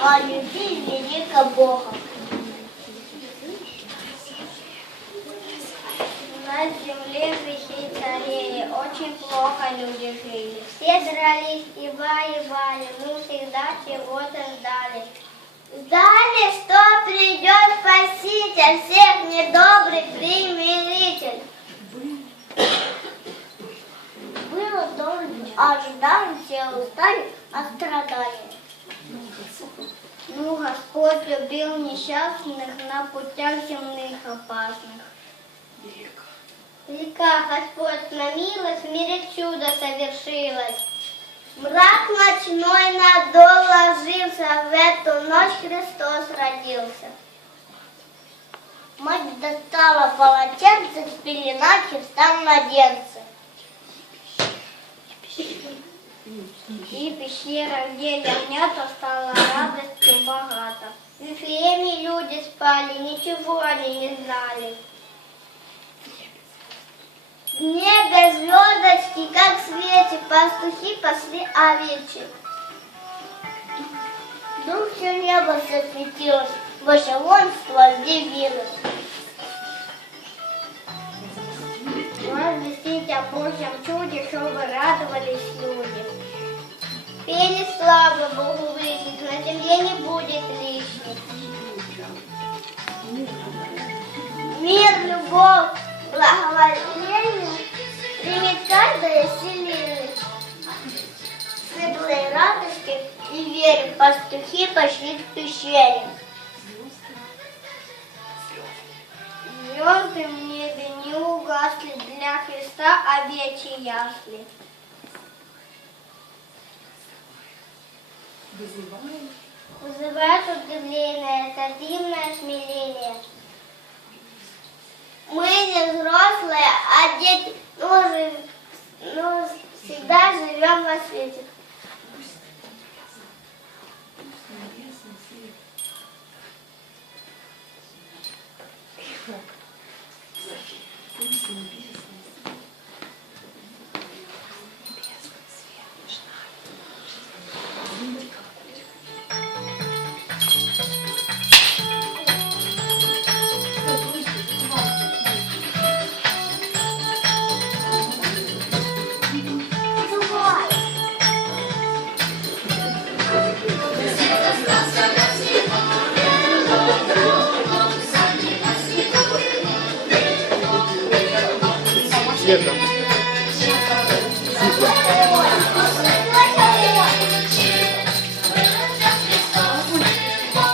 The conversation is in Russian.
о любви великого Бога. На земле грехи царели, очень плохо люди жили. Все дрались и воевали, мы всегда чего-то ждали. Ждали, что придет Спаситель, всех недобрый примиритель. Было долго, ожидали, все устали, а страдали. Ну, Господь любил несчастных на путях земных опасных. Века Господь на милость в мире чудо совершилось. Мрак ночной надол ложился, в эту ночь Христос родился. Мать достала полотенце, спелена Христа младенца. И пещера, где ягнята, стала радостью богата. В Вифлееме люди спали, ничего они не знали. В небе звездочки, как в свете, пастухи пасли овечек. Вдруг все небо засветилось, ваше воинство удивилось. Возвестить о Божьем чуде, чтобы радовались люди. Пели славу Богу высших, на земле не. Мир, любовь, благоволение примет каждое селение. Светлые радости и вере пастухи пошли в пещере. Звезды в небе не угасли для Христа овечьи ясли. Вызывает удивление, дивное смирение. Мы не взрослые, а дети, жи- но всегда живем во свете. izquierda.